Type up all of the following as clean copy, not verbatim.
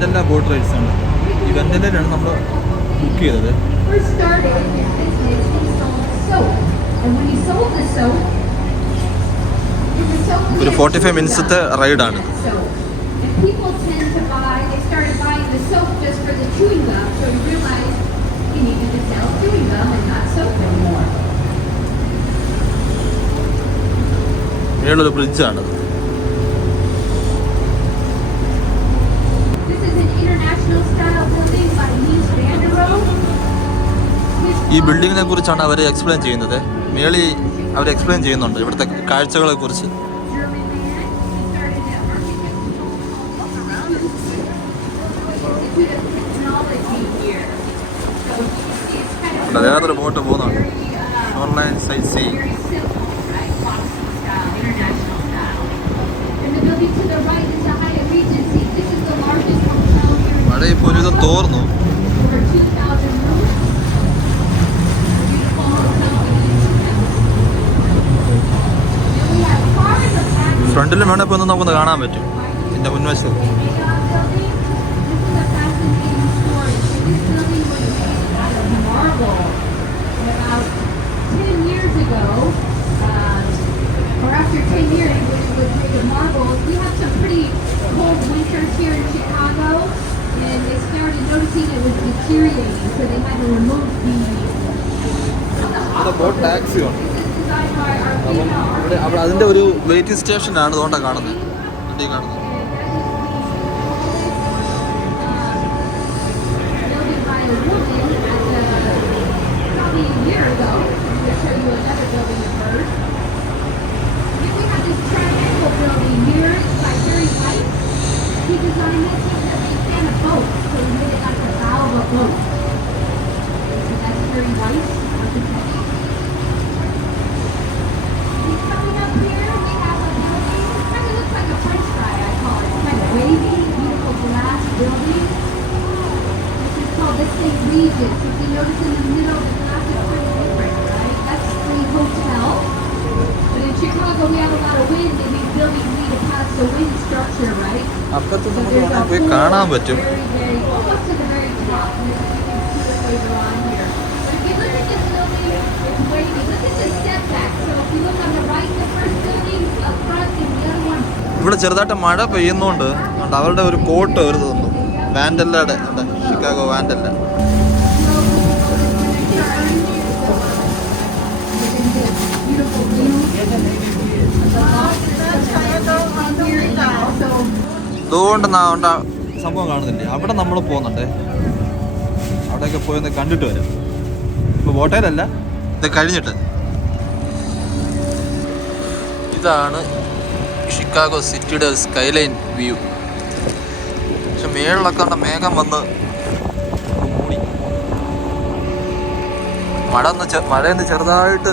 വാൻഡല്ല boat rides ആണ്. ഈ വാൻഡല്ലയിലാണ് നമ്മൾ ബുക്ക് ചെയ്തത്. ഒരു 45 മിനിറ്റ്സത്തെ റൈഡാണ്. മേളൊരു ബ്രിഡ്ജാണ്. ഈ ബിൽഡിങ്ങിനെ കുറിച്ചാണ് അവർ എക്സ്പ്ലെയിൻ ചെയ്യുന്നത്. മേളി അവർ എക്സ്പ്ലെയിൻ ചെയ്യുന്നുണ്ട് ഇവിടുത്തെ കാഴ്ചകളെ കുറിച്ച്. വേറൊരു ബോട്ട് പോകുന്നുണ്ട്. Online sightseeing. മഴ ഇപ്പോൾ ഒരുവിധം തോർന്നു. ഫ്രണ്ടിലും വേണം ഇപ്പോൾ ഒന്ന് നമുക്കൊന്ന് കാണാൻ പറ്റും. എൻ്റെ മുൻവശത്ത് or after 10 years when it was made of marble. We have some pretty cold winters here in Chicago, and they started noticing it was deteriorating, so they had to remove the boat taxi on. അപ്പോൾ അതിൻ്റെ ഒരു waiting സ്റ്റേഷനാണ് അതുകൊണ്ടാണ് കാണുന്നത്. അപ്പുറത്ത് പോയി കാണാൻ പറ്റും. ഇവിടെ ചെറുതായിട്ട് മഴ പെയ്യുന്നോണ്ട് അവരുടെ ഒരു കോട്ട് അവർ തന്നു. വാൻഡല്ലയുടെ ഷിക്കാഗോ വാൻഡല്ല. അതുകൊണ്ട് സംഭവം കാണുന്നില്ലേ, അവിടെ നമ്മൾ പോകുന്നുണ്ട്. അവിടെയൊക്കെ പോയി ഒന്ന് കണ്ടിട്ട് വരാം. ഇപ്പോൾ ബോട്ടേലല്ല, ഇത് കഴിഞ്ഞിട്ട്. ഇതാണ് ഷിക്കാഗോ സിറ്റിയുടെ സ്കൈലൈൻ വ്യൂ. പക്ഷെ മേളിലൊക്കെ മേഘം വന്ന് മൂടി. മഴയൊന്ന് ചെറുതായിട്ട്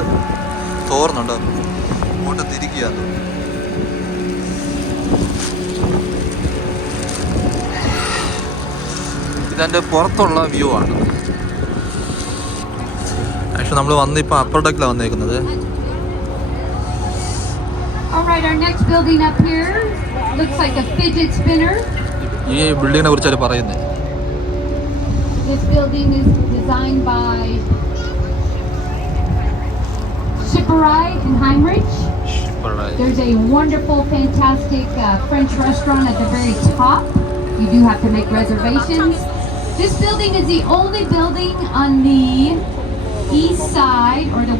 തോർന്നുണ്ട്. അങ്ങോട്ട് തിരിക്കുക. ഇതെൻ്റെ പുറത്തുള്ള വ്യൂ ആണ്. ആക്ച്വലി നമ്മൾ വന്നിപ്പോൾ അപ്പർ ഡെക്കിലാണ് വന്നേക്കുന്നത്. ഈ ബിൽഡിങ്ങിനെ കുറിച്ച് പറയുന്നത്. This building is designed by Schipperei and Heinrich. There's a wonderful, fantastic French restaurant at the very top. You do have to make reservations. This building is the only building on the east side, or the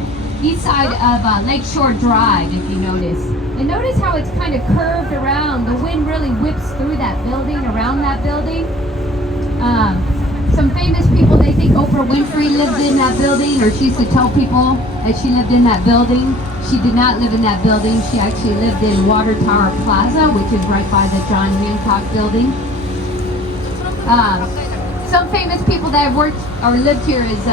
east side of Lakeshore Drive, if you notice. And notice how it's kind of curved around. The wind really whips through that building, around that building. Some famous people, they think Oprah Winfrey lived in that building, or she used to tell people that she lived in that building. She did not live in that building. She actually lived in Water Tower Plaza, which is right by the John Hancock building. Some famous people that have worked or lived here is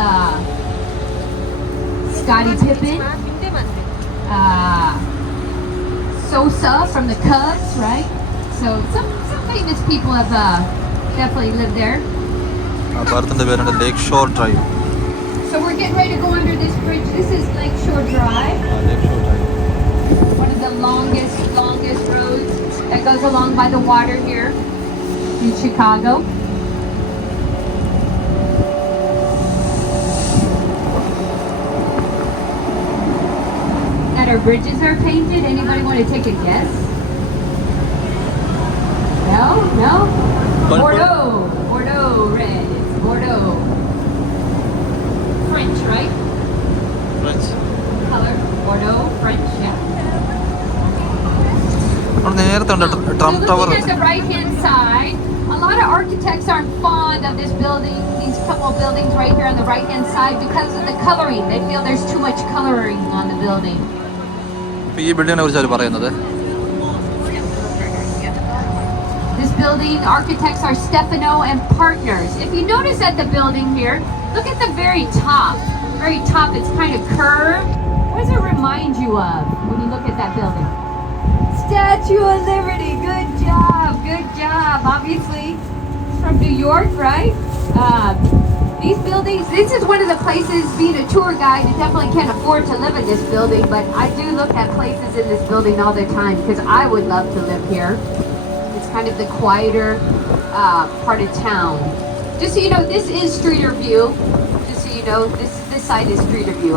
Scottie Pippen, Sosa from the Cubs, right? So some famous people have definitely lived there. Lakeshore Drive. So we're getting ready to go under this bridge. This is Lakeshore Drive. Lakeshore Drive. One of the longest roads that goes along by the water here. in Chicago. That our bridges are painted. Anybody want to take a guess? No? Purple. Bordeaux red. It's Bordeaux. French, right? French. Color. Bordeaux, French, yeah. അവിടെ നേരത്തെ ഉണ്ട് So Trump tower. looking at the right-hand side, a lot of architects aren't fond of this building, these couple of buildings right here on the right-hand side because of the coloring. They feel there's too much coloring on the building. ഈ ബിൽഡിങ്ങിനെ കുറിച്ച് അവർ പറയുന്നത് This building, architects are Stefano and Partners. If you notice at the building here, look at the very top. Very top, it's kind of curved. What does it remind you of when you look at that building? Statue of Liberty. Good job. Obviously, it's from New York, right? These buildings, this is one of the places, being a tour guide, you definitely can't afford to live in this building, but I do look at places in this building all the time because I would love to live here. It's kind of the quieter part of town. Just so you know, this is Streeter View. Just so you know, this side is Streeter View.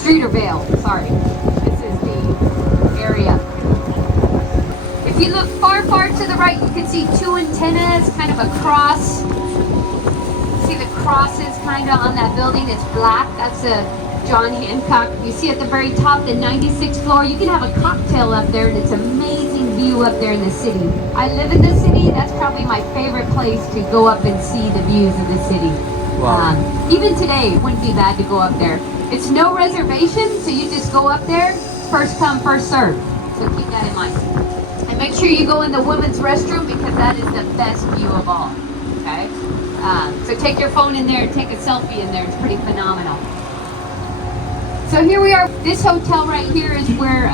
Streeterville, sorry. This is the area. If you look far to the right, you can see two antennas, kind of a cross. See the crosses kind of on that building. It's black. That's a John Hancock. You see at the very top, the 96th floor. You can have a cocktail up there, and it's amazing view up there in the city. I live in the city. That's probably my favorite place to go up and see the views of the city. Wow. Even today, it wouldn't be bad to go up there. It's no reservation, so you just go up there. First come, first serve. So keep that in mind. And make sure you go in the women's restroom because that is the best view of all. Okay? So take your phone in there and take a selfie in there. It's pretty phenomenal. So here we are. This hotel right here is where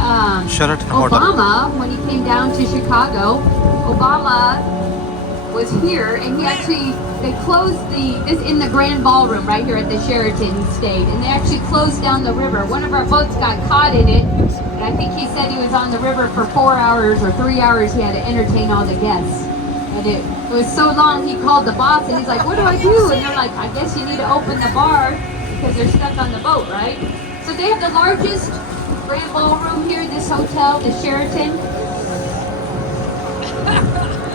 Sheraton Hotel. Obama, when he came down to Chicago, Obama was here, and they closed this in the Grand Ballroom right here at the Sheraton stayed, and they actually closed down the river. One of our boats got caught in it, and I think he said he was on the river for 4 hours or 3 hours. He had to entertain all the guests. And it was so long, he called the boss, and he's like, what do I do? And they're like, I guess you need to open the bar because they're stuck on the boat, right? So they have the largest Grand Ballroom here, this hotel, the Sheraton.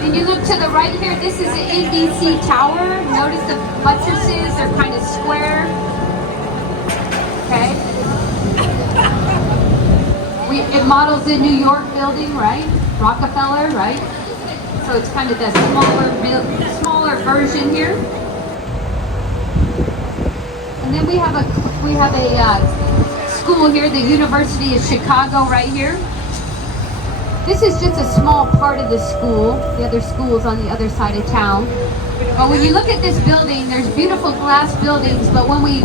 And you look to the right here, this is the NBC Tower. Notice the buttresses, they're kind of square. Okay. It models the New York building, right? Rockefeller, right? So it's kind of the smaller version here. And then we have a school here, the University of Chicago right here. This is just a small part of the school. The other school's on the other side of town. But when you look at this building, there's beautiful glass buildings, but when we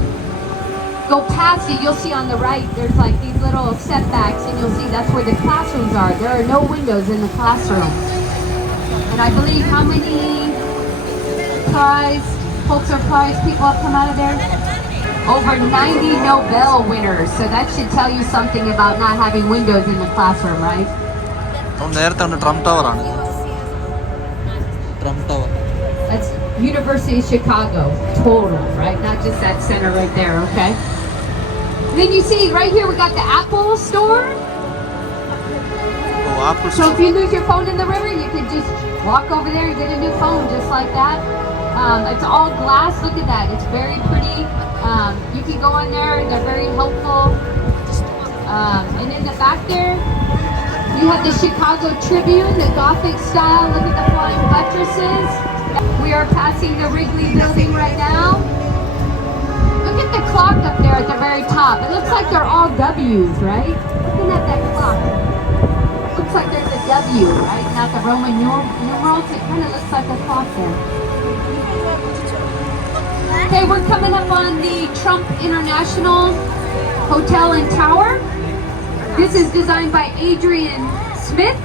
go past it, you'll see on the right, there's like these little setbacks, and you'll see that's where the classrooms are. There are no windows in the classroom. And I believe how many Pulitzer Prize people have come out of there? Over 90 Nobel winners. So that should tell you something about not having windows in the classroom, right? നേരത്തെ ഉണ്ട് Trump tower ആണ്. Trump tower. That's University of Chicago, total, right? Not just that center right there, okay? Then you see right here we got the Apple store. Oh, Apple So Store. if you lose your phone in the river, you can just walk over there and get a new phone just like that. It's all glass. Look at that. It's very pretty. You can go in there and they're very helpful. And in the back there, you have the Chicago Tribune, the Gothic style. Look at the flying buttresses. We are passing the Wrigley building right now. Look at the clock up there at the very top. It looks like they're all W's, right? Looking at that clock. Looks like there's a W, right? Not the Roman numerals. It kind of looks like a clock there. Okay, we're coming up on the Trump International Hotel and Tower. This is designed by Adrian Smith.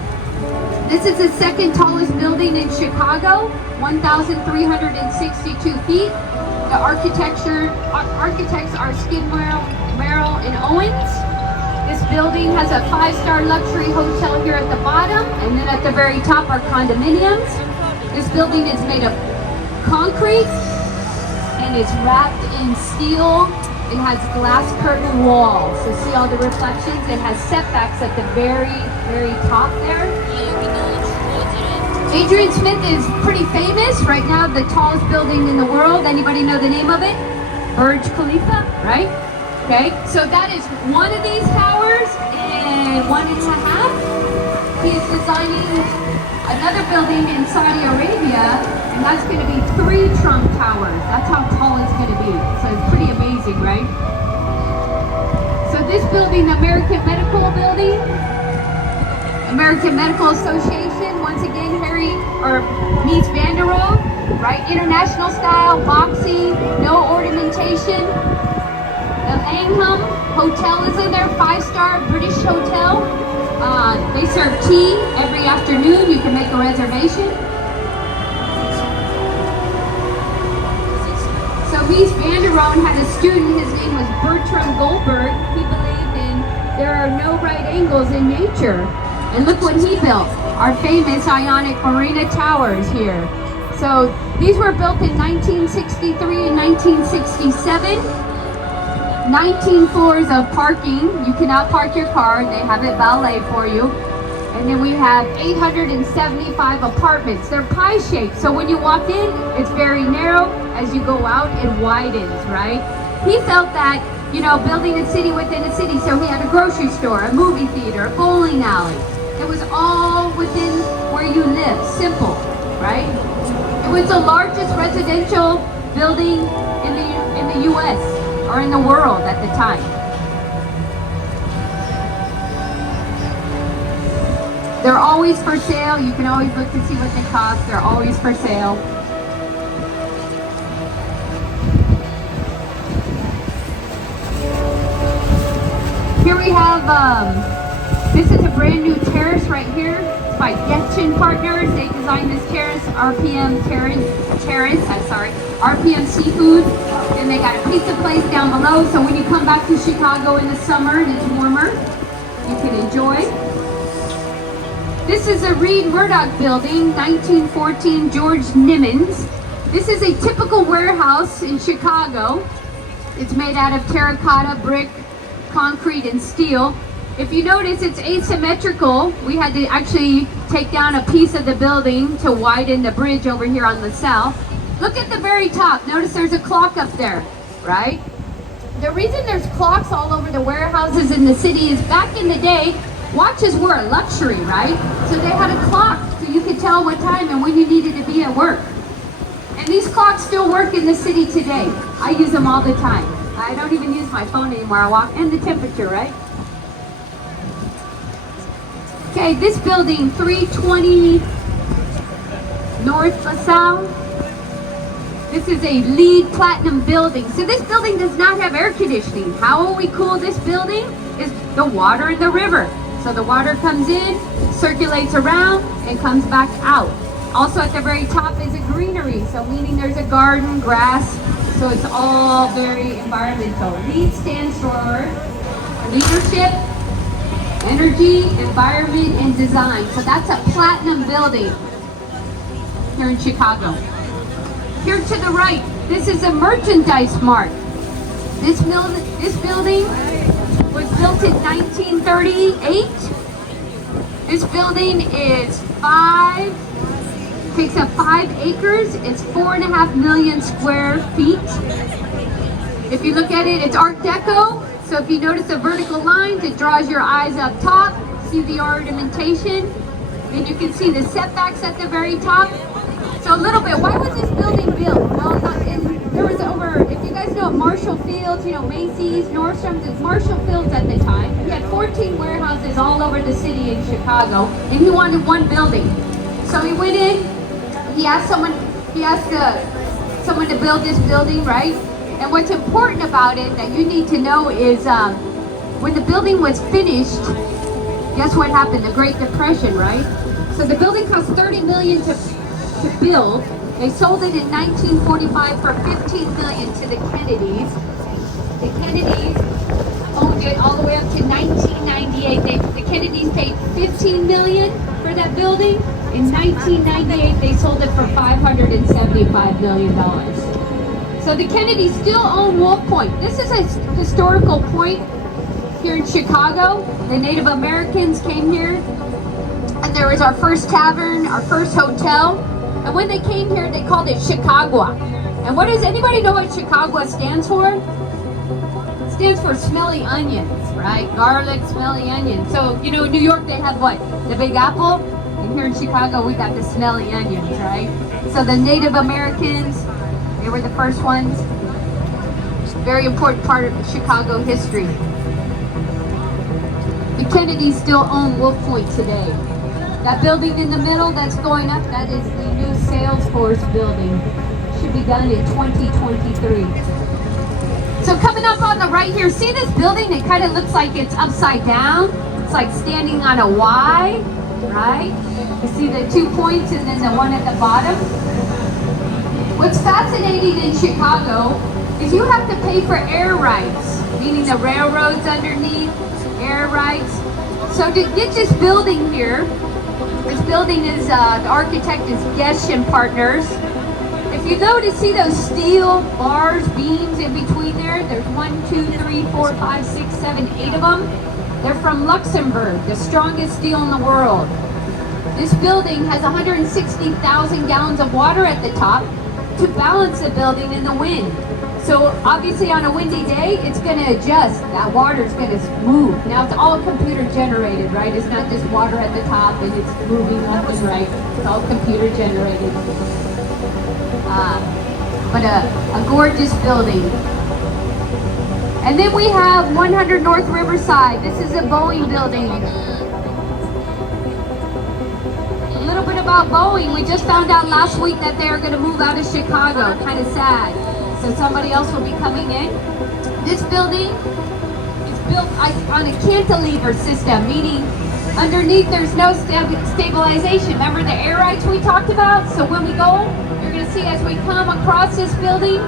This is the second tallest building in Chicago, 1,362 feet. The architects are Skidmore, Merrill, and Owens. This building has a 5-star luxury hotel here at the bottom, and then at the very top are condominiums. This building is made of concrete and it's wrapped in steel. It has glass curtain walls. So see all the reflections? It has setbacks at the very, very top there. Adrian Smith is pretty famous. Right now, the tallest building in the world. Anybody know the name of it? Burj Khalifa, right? Okay, so that is one of these towers and 1.5. He's designing another building in Saudi Arabia, and that's going to be 3 Trump towers. That's how tall it's going to be. So it's pretty amazing, right? So this building, the American Medical Building, American Medical Association, once again, Mies van der Rohe, right? International style, boxy, no ornamentation. The Langham Hotel is in there, 5-star British hotel. They serve tea every afternoon. You can make a reservation. So Mies van der Rohe had a student, his name was Bertram Goldberg. He believed in there are no right angles in nature. And look what he built, our famous Ionic Marina Towers here. So these were built in 1963 and 1967. 19 floors of parking. You cannot park your car. They have it valet for you. And then we have 875 apartments. They're pie-shaped. So when you walk in, it's very narrow. As you go out, it widens, right? He felt that, you know, building a city within a city. So he had a grocery store, a movie theater, a bowling alley. It was all within where you live. Simple, right? It was the largest residential building in the U.S. or in the world at the time. They're always for sale. You can always look to see what they cost. They're always for sale. Here we have, this is a brand new terrace right here. It's by Getchin Partners. They designed this terrace, RPM RPM Seafood. And they got a pizza place down below. So when you come back to Chicago in the summer and it's warmer, you can enjoy. This is a Reed Murdoch building, 1914, George Nimmons. This is a typical warehouse in Chicago. It's made out of terracotta, brick, concrete, and steel. If you notice, it's asymmetrical. We had to actually take down a piece of the building to widen the bridge over here on the south. Look at the very top. Notice there's a clock up there, right? The reason there's clocks all over the warehouses in the city is back in the day, watches were a luxury, right? So they had a clock so you could tell what time and when you needed to be at work. And these clocks still work in the city today. I use them all the time. I don't even use my phone anymore. I walk, and the temperature, right? Okay, this building, 320 North LaSalle. This is a LEED Platinum building. So this building does not have air conditioning. How will we cool this building? Is the water in the river. So the water comes in, circulates around, and comes back out. Also at the very top is a greenery, so meaning there's a garden, grass, so it's all very environmental. LEED stands for leadership, energy, environment, and design. So that's a platinum building here in Chicago. Here to the right, this is a merchandise mart. This building was built in 1938. This building is takes up 5 acres. It's 4.5 million square feet. If you look at it, it's Art Deco. So if you notice the vertical lines, it draws your eyes up top. See the ornamentation. And you can see the setbacks at the very top. So a little bit, why was this building built? Well, there was over, if you guys know Marshall Fields, you know, Macy's, Nordstrom's, it's Marshall Fields at the time. He had 14 warehouses all over the city in Chicago, and he wanted one building. So he went in, he asked someone to build this building, right? And what's important about it that you need to know is when the building was finished, guess what happened? The Great Depression, right? So the building cost $30 million to build. They sold it in 1945 for $15 million to the Kennedys. The Kennedys owned it all the way up to 1998. The Kennedys paid $15 $14 million for that building. In 1998, they sold it for $575 million. So the Kennedys still own Wolf Point. This is a historical point here in Chicago. The Native Americans came here, and there was our first tavern, our first hotel. And when they came here, they called it Chicagua. And what does anybody know what Chicagua stands for? It stands for smelly onions, right? Garlic, smelly onions. So, you know, in New York, they have what? The Big Apple? And here in Chicago, we got the smelly onions, right? So the Native Americans, they were the first ones. Very important part of Chicago history. The Kennedys still own Wolf Point today. That building in the middle that's going up, that is the new Salesforce building. Should be done in 2023. So coming up on the right here, see this building? It kind of looks like it's upside down. It's like standing on a Y, right? You see the 2 points and then the one at the bottom. What's fascinating in Chicago is you have to pay for air rights, meaning the railroads underneath, air rights. So to get this building here, this building is, the architect is Gesh & Partners. If you go to see those steel bars, beams in between there, there's 1, 2, 3, 4, 5, 6, 7, 8 of them. They're from Luxembourg, the strongest steel in the world. This building has 160,000 gallons of water at the top to balance the building in the wind. So obviously on a windy day, it's going to adjust. That water's going to move. Now it's all computer generated, right? It's not just water at the top and it's moving left and right. It's all computer generated. But a gorgeous building. And then we have 100 North Riverside. This is a Boeing building. A little bit about Boeing. We just found out last week that they are going to move out of Chicago. Kind of sad. So somebody else will be coming in. This building is built on a cantilever system, meaning underneath there's no stabilization. Remember the air rights we talked about? So when we go, you're going to see as we come across this building,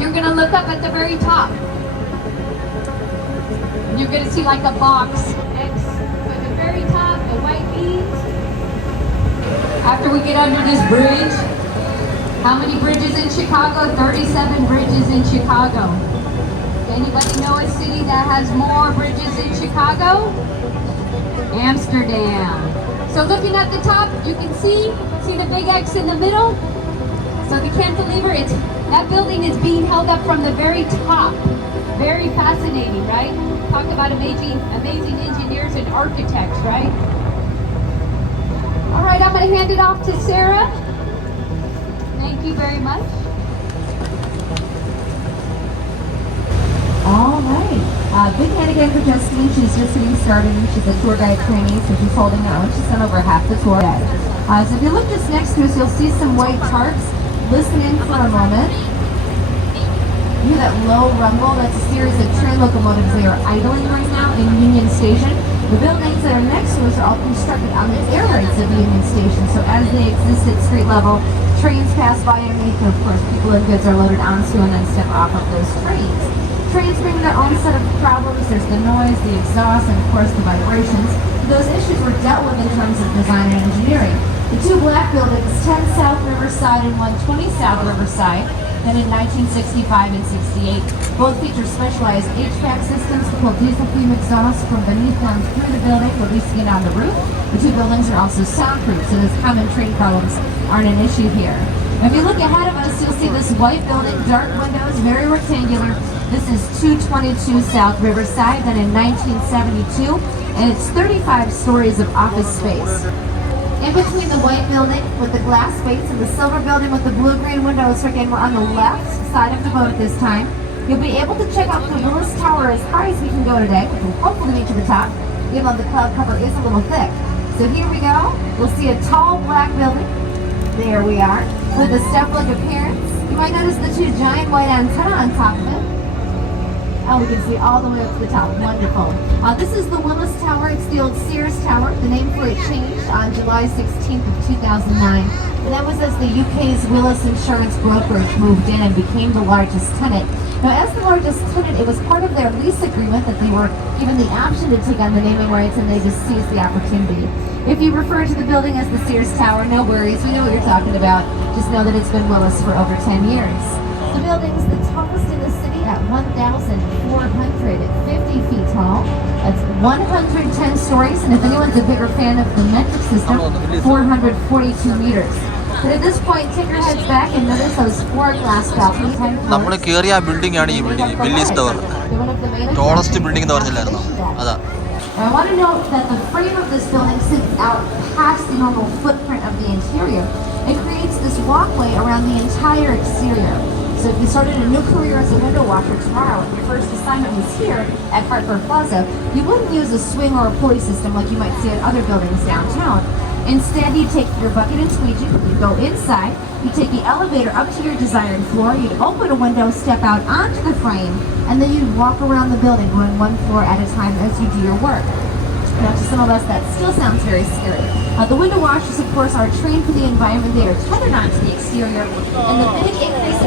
you're going to look up at the very top. And you're going to see like a box X at the very top, the white beams. After we get under this bridge, how many bridges in Chicago? 37 bridges in Chicago. Anybody know a city that has more bridges in Chicago? Amsterdam. So looking at the top, you can see the big X in the middle? So the cantilever, that building is being held up from the very top. Very fascinating, right? Talk about amazing engineers and architects, right? All right, I'm going to hand it off to Sarah. Thank you very much. All right. Big hand again for Justine. She's just getting started. She's a tour guide trainee, so she's holding her own. She's done over half the tour guide. So if you look just next to us, you'll see some white tarps. Listen in for a moment. You hear that low rumble? That's a series of train locomotives. They are idling right now in Union Station. The buildings that are next to us are all constructed on the air rights of Union Station. So as they exist at street level, trains pass by underneath, and of course people and goods are loaded onto and then step off of those trains. Trains bring their own set of problems. There's the noise, the exhaust, and of course the vibrations. Those issues were dealt with in terms of design and engineering. The two black buildings, 10 South Riverside and 120 South Riverside, then in 1965 and 68, both feature specialized HVAC systems to pull diesel fume exhaust from beneath down through the building, releasing it on the roof. The two buildings are also soundproof, so those common train problems aren't an issue here. If you look ahead of us, you'll see this white building, dark windows, very rectangular. This is 222 South Riverside, then in 1972, and it's 35 stories of office space. In between the white building with the glass space and the silver building with the blue-green windows, again, we're on the left side of the boat at this time. You'll be able to check out the Willis Tower as high as we can go today, which will hopefully reach to the top, even though the cloud cover is a little thick. So here we go. We'll see a tall black building. There we are, with a step-like appearance. You might notice the two giant white antennae on top of it. Oh, we can see all the way up to the top. Wonderful. This is the Willis Tower. It's the old Sears Tower. The name for it changed on July 16th of 2009. And that was as the UK's Willis Insurance Brokerage moved in and became the largest tenant. Now, as the largest tenant, it was part of their lease agreement that they were given the option to take on the naming rights, and they just seized the opportunity. If you refer to the building as the Sears Tower, no worries, we know what you're talking about. Just know that it's been Willis for over 10 years. The building's the tallest in the city at 1,450 feet tall. That's 110 stories, and if anyone's a bigger fan of the metric system, 442 meters. But at this point, take your heads back and notice those four glass balconies. നമ്മൾ കയറിയ ആ building ആണ് ഈ building, Willys tower. Tallest building എന്ന് പറഞ്ഞില്ലായിരുന്നോ? അതാ. I want to note that the frame of this building sits out past the normal footprint of the interior. It creates this walkway around the entire exterior. So if you started a new career as a window washer tomorrow and your first assignment was here at Hartford Plaza, you wouldn't use a swing or a pulley system like you might see at other buildings downtown. Instead, you take your bucket and squeegee, you go inside, you take the elevator up to your desired floor, you'd open a window, step out onto the frame, and then you'd walk around the building going one floor at a time as you do your work. Now, to some of us, that still sounds very scary. The window washers, of course, are trained for the environment. They are tethered onto the exterior, and the big increase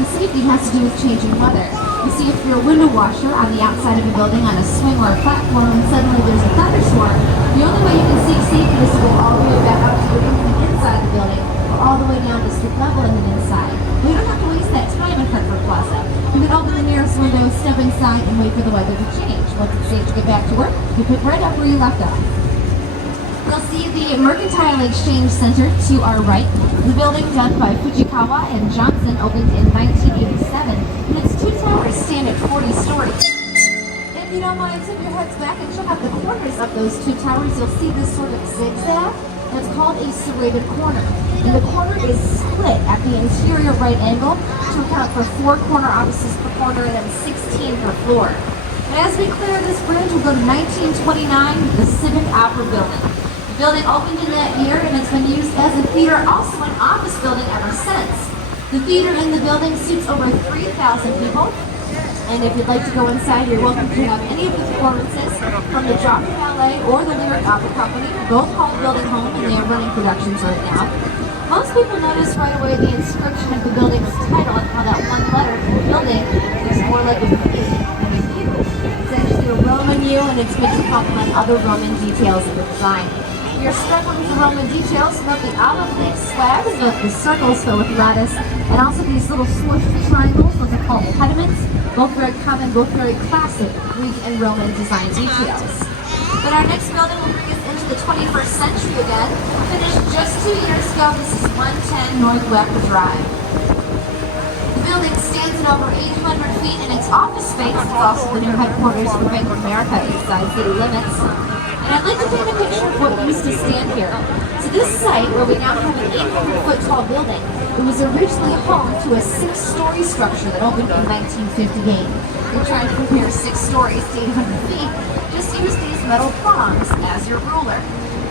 in safety has to do with changing weather. You see, if you're a window washer on the outside of a building on a swing or a platform and suddenly there's a thunderstorm, the only way you can see safely is to go all the way back up to the inside the building, or all the way down to street level and then inside. We don't have to waste that time at Hartford Plaza. You can open the nearest window, step inside, and wait for the weather to change. Once it's safe to get back to work, you pick right up where you left off. You'll see the Mercantile Exchange Center to our right. The building done by Fujikawa and Johnson opened in 1987, and its two towers stand at 40 stories. If you don't mind, tip your heads back and check out the corners of those two towers. You'll see this sort of zigzag. That's called a serrated corner. And the corner is split at the interior right angle to account for 4 corner offices per corner and then 16 per floor. And as we clear this bridge, we'll go to 1929, the Civic Opera Building. The building opened in that year, and it's been used as a theater, also an office building ever since. The theater in the building seats over 3,000 people. And if you'd like to go inside, you're welcome to have any of the performances from the Joffrey Ballet or the Lyric Opera Company. Both call the building home, and they are running productions right now. Most people notice right away the inscription of the building's title and how that one letter in the building is more like a V than a U. It's actually a Roman U, and it's meant to complement other Roman details in the design. If you're struggling with the Roman details, note the olive leaf slabs with the circles filled with lattice, and also these little smooshed triangles, those are called pediments. Both very common, both very classic Greek and Roman design details. But our next building will bring us into the 21st century again. Finished just 2 years ago, this is 110 North Wacker Drive. The building stands at over 800 feet, and its office space is also the new headquarters for Bank of America inside city limits. And I'd like to paint a picture of what used to stand here. So this site, where we now have an 800-foot tall building, it was originally home to a 6-story structure that opened in 1958. You're trying to compare 6 stories to 800 feet, just use these metal prongs as your ruler.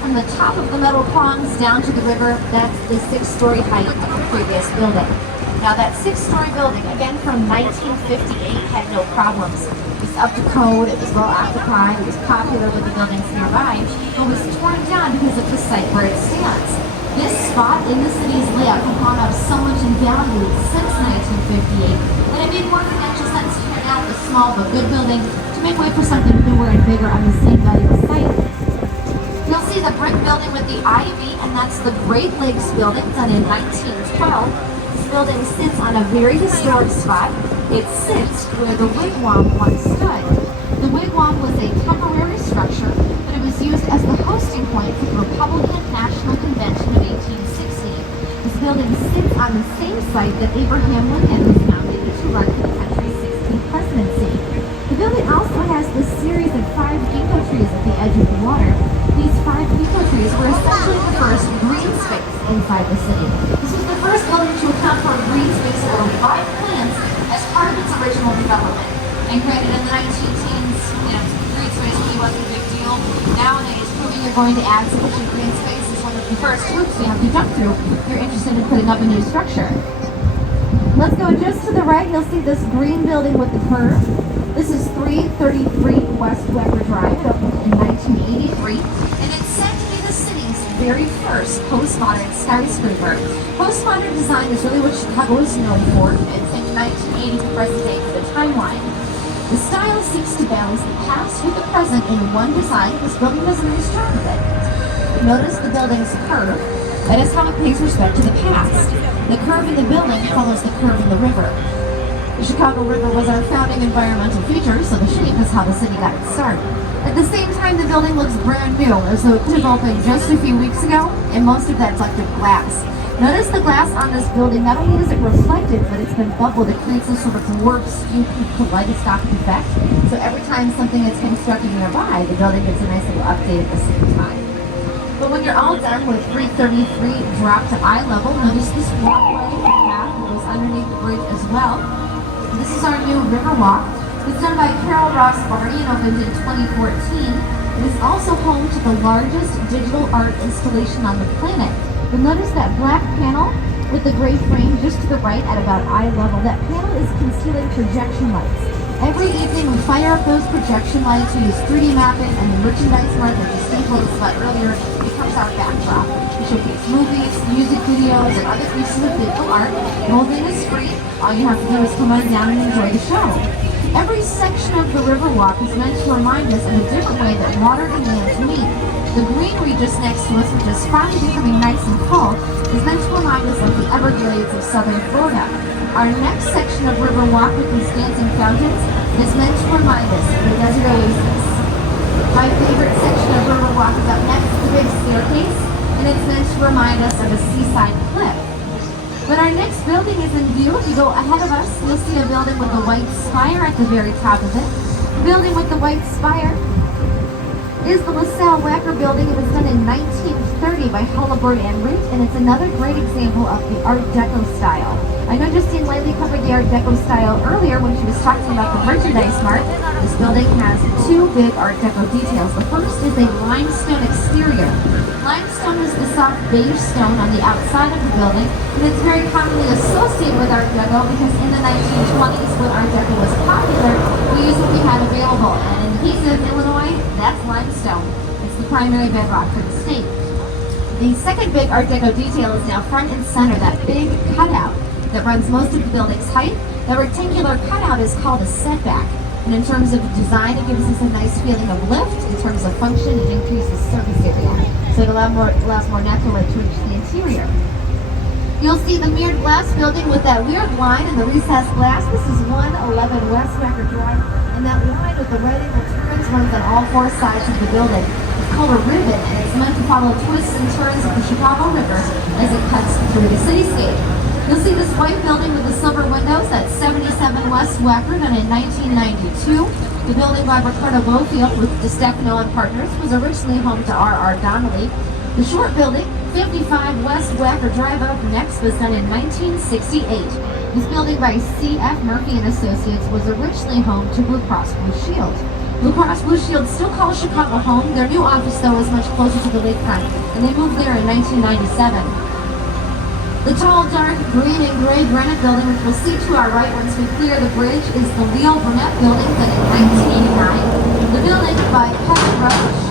From the top of the metal prongs down to the river, that's the 6-story height of the previous building. Now that 6-story building, again from 1958, had no problems. It was up to code, it was well occupied, it was popular with the buildings nearby, but was torn down because of the site where it stands. This spot in the city's layout had gone up so much in value since 1958 that it made more financial sense to tear down the small but good building to make way for something newer and bigger on the same valuable site. You'll see the brick building with the ivy, and that's the Great Lakes building done in 1912. This building sits on a very historic spot. It sits where the wigwam once stood. The wigwam was a temporary structure, but it was used as the hosting point for the Republican National Convention of 1860. This building sits on the same site that Abraham Lincoln was founded to run for the country's 16th presidency. The building also has this series of 5 ginkgo trees at the edge of the water. These 5 ginkgo trees were essentially the first green space inside the city. This was the first building to account for a green space or 5 plants as part of its original development. And granted, in the 19-teens, green space really wasn't a big deal. Nowadays, proving you're going to add sufficient green space is one of the first hoops you have to jump through if you're interested in putting up a new structure. Let's go just to the right. You'll see this green building with the curve. This This is 333 West Weber Drive, opened in 1983, and it's said to be the city's very first postmodern skyscraper. Postmodern design is really what Chicago is known for. It's in 1980 to present day for the timeline. The style seeks to balance the past with the present in one design. This building doesn't really struggle with it. Notice the building's curve. That is how it pays respect to the past. The curve in the building follows the curve in the river. The Chicago River was our founding environmental feature, so the shape is how the city got its start. At the same time, the building looks brand new, as though it could have opened just a few weeks ago, and most of that's electric glass. Notice the glass on this building, not only is it reflective, but it's been bubbled. It creates a sort of warp skew kaleidoscopic effect. So every time something is constructed nearby, the building gets a nice little update at the same time. But when you're all done with 333 drop to eye level, notice this walkway path that goes underneath the bridge as well. This is our new river walk. It's done by Carol Ross Barney and opened in 2014. It is also home to the largest digital art installation on the planet. You'll notice that black panel with the gray frame just to the right at about eye level. That panel is concealing projection lights. Every evening we fire up those projection lights, we use 3D mapping, and the merchandise market that Steve told us about earlier becomes our backdrop. We showcase movies, music videos, and other pieces of digital art. The whole thing is free. All you have to do is come on down and enjoy the show. Every section of the Riverwalk is meant to remind us of a different way that water and land meet. The greenery just next to us, which is finally becoming nice and full, is meant to remind us of the Everglades of southern Florida. Our next section of Riverwalk with these dancing fountains is meant to remind us of the desert oasis. My favorite section of Riverwalk is up next, the big staircase, and it's meant to remind us of a seaside cliff. But our next building is in view. If you go ahead of us, you'll see a building with a white spire at the very top of it. The building with the white spire is the LaSalle Wacker building. It was done in 1930 by Halliburton and Root, and it's another great example of the Art Deco style. I know Justine Lately covered the Art Deco style earlier when she was talking about the merchandise mart. This building has two big Art Deco details. The first is a limestone exterior. Limestone is the soft beige stone on the outside of the building, and it's very commonly associated with Art Deco because in the 1920s, when Art Deco was popular, we used what we had available. And in Adhesive, Illinois, that's limestone. It's the primary bedrock for the state. The second big Art Deco detail is now front and center, that big cutout that runs most of the building's height. The rectangular cutout is called a setback. And in terms of design, it gives us a nice feeling of lift. In terms of function, it increases surface area. So it allows more natural light to reach the interior. You'll see the mirrored glass building with that weird line and the recessed glass. This is 111 West Wacker Drive. And that line with the right angle turns runs on all four sides of the building. It's called a ribbon, and it's meant to follow twists and turns of the Chicago River as it cuts through the cityscape. You'll see this white building with the silver windows. That's 77 West Wacker, done in 1992. The building by Ricardo Wofield with DiStefano and Partners was originally home to R.R. Donnelly. The short building, 55 West Wacker Drive up next, was done in 1968. This building by C.F. Murphy and Associates was originally home to Blue Cross Blue Shield. Blue Cross Blue Shield still calls Chicago home. Their new office, though, is much closer to the lakefront, and they moved there in 1997. The tall, dark, green and gray granite building, which we'll see to our right once we clear the bridge, is the Leo Burnett building, built in 1989. The building by Kevin Roach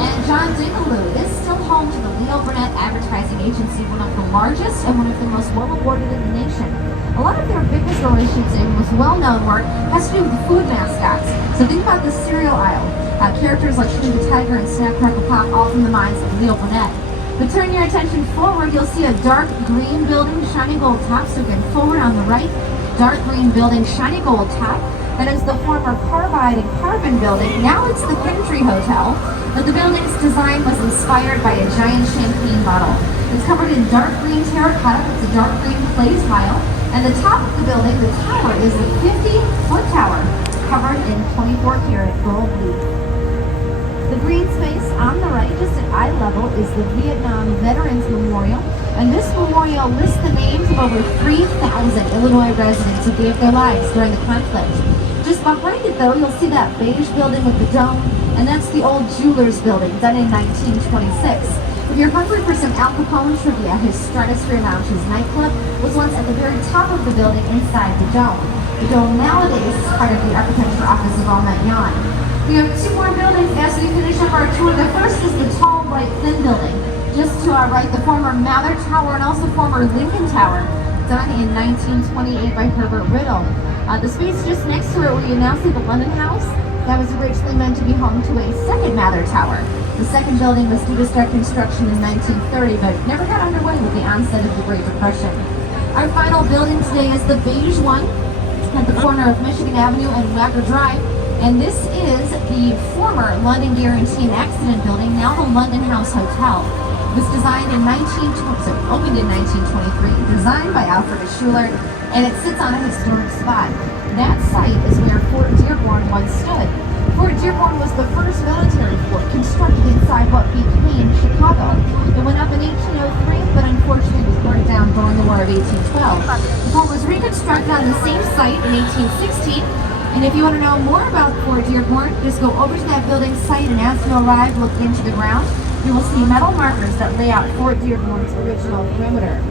and John Dingaloo is still home to the Leo Burnett Advertising Agency, one of the largest and one of the most well-awarded in the nation. A lot of their biggest relationships and most well-known work has to do with the food mascots. So think about the cereal aisle. Characters like Shirley the Tiger and Snap Crackle Pop, all from the minds of Leo Burnett. But turn your attention forward, you'll see a dark green building, shiny gold top. So again, forward on the right, dark green building, shiny gold top. That is the former Carbide and Carbon building. Now it's the Country Hotel. But the building's design was inspired by a giant champagne bottle. It's covered in dark green terracotta. It's a dark green clay tile. And the top of the building, the tower, is a 50-foot tower covered in 24-karat gold leaf. The green space on the right, just at eye level, is the Vietnam Veterans Memorial. And this memorial lists the names of over 3,000 Illinois residents who gave their lives during the conflict. Just behind it, though, you'll see that beige building with the dome, and that's the old Jewelers building, done in 1926. If you're hungry for some Al Capone trivia, his Stratosphere Lounge's nightclub was once at the very top of the building inside the dome. The dome nowadays is part of the architecture office of All Night Yawn. We have two more buildings as we finish up our tour. The first is the tall, white, thin building. Just to our right, the former Mather Tower and also former Lincoln Tower, done in 1928 by Herbert Riddle. The space just next to it where you now see the London House, that was originally meant to be home to a second Mather Tower. The second building was due to start construction in 1930, but never got underway with the onset of the Great Depression. Our final building today is the beige one at the corner of Michigan Avenue and Wacker Drive. And this is the former London Guarantee and Accident Building, now the London House Hotel. It was designed in opened in 1923, designed by Alfred Schuler, and it sits on a historic spot. That site is where Fort Dearborn once stood. Fort Dearborn was the first military fort constructed inside what became Chicago. It went up in 1803, but unfortunately was burned down during the War of 1812. The fort was reconstructed on the same site in 1816. And if you want to know more about Fort Dearborn, just go over to that building site, and as you arrive, look into the ground. You will see metal markers that lay out Fort Dearborn's original perimeter.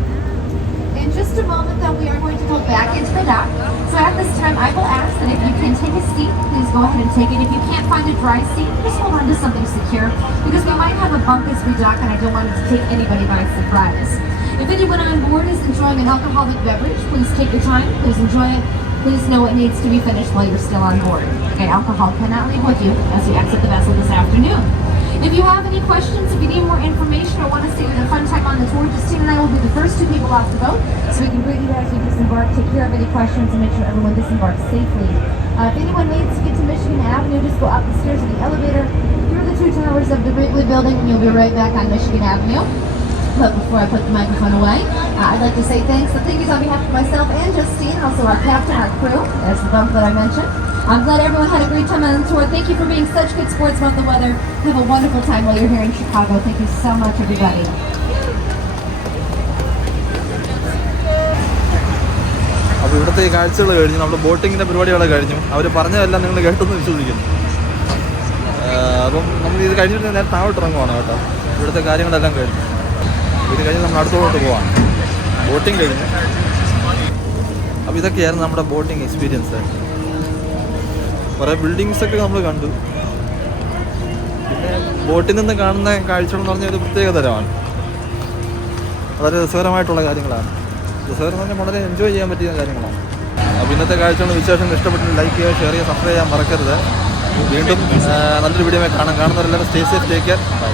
In just a moment, though, we are going to go back into the dock. So at this time, I will ask that if you can take a seat, please go ahead and take it. If you can't find a dry seat, just hold on to something secure, because we might have a bump as we dock, and I don't want it to take anybody by surprise. If anyone on board is enjoying an alcoholic beverage, please take your time, please enjoy it. Please know it needs to be finished while you're still on board. Okay, alcohol cannot leave with you as you exit the vessel this afternoon. If you have any questions, if you need more information or want to stay with a fun time on the tour, Justine and I will be the first two people off the boat, so we can greet you as you disembark, take care of any questions, and make sure everyone disembarks safely. If anyone needs to get to Michigan Avenue, just go up the stairs of the elevator, through the two towers of the Wrigley Building, and you'll be right back on Michigan Avenue. But before I put the microphone away, I'd like to say thanks. So thank you on behalf of myself and Justine, also our captain, our crew. There's the bump that I mentioned. I'm glad everyone had a great time on the tour. Thank you for being such good sports about the weather. Have a wonderful time while you're here in Chicago. Thank you so much, everybody. അപ്പോൾ ഇവിടുത്തെ ഈ കാഴ്ചകൾ കഴിഞ്ഞു, നമ്മുടെ ബോട്ടിങ്ങിൻ്റെ പരിപാടികളൊക്കെ കഴിഞ്ഞു. അവർ പറഞ്ഞതെല്ലാം നിങ്ങൾ കേട്ടെന്ന് വിശ്വസിക്കുന്നു. അപ്പം നമ്മൾ ഇത് കഴിഞ്ഞിട്ട് നേരെ താഴോട്ട് ഇറങ്ങുവാണ് കേട്ടോ. ഇവിടുത്തെ കാര്യങ്ങളെല്ലാം കഴിഞ്ഞു. ഇത് കഴിഞ്ഞ് നമ്മൾ അടുത്തോട്ട് പോവാണ്. ബോട്ടിങ് കഴിഞ്ഞു. അപ്പോൾ ഇതൊക്കെയായിരുന്നു നമ്മുടെ ബോട്ടിങ് എക്സ്പീരിയൻസ്. കുറേ ബിൽഡിങ്സൊക്കെ നമ്മൾ കണ്ടു. പിന്നെ ബോട്ടിൽ നിന്ന് കാണുന്ന കാഴ്ചകളെന്ന് പറഞ്ഞാൽ ഒരു പ്രത്യേക തരമാണ്. വളരെ രസകരമായിട്ടുള്ള കാര്യങ്ങളാണ്. രസകരം എന്ന് പറഞ്ഞാൽ വളരെ എൻജോയ് ചെയ്യാൻ പറ്റിയ കാര്യങ്ങളാണ്. അപ്പോൾ ഇന്നത്തെ കാഴ്ചകളും വിശേഷങ്ങൾ ഇഷ്ടപ്പെട്ട് ലൈക്ക് ചെയ്യുക, ഷെയർ ചെയ്യുക, സബ്സ്ക്രൈബ് ചെയ്യാൻ മറക്കരുത്. വീണ്ടും നല്ലൊരു വീഡിയോ കാണുന്നവരെല്ലാവരും stay safe, take care, by.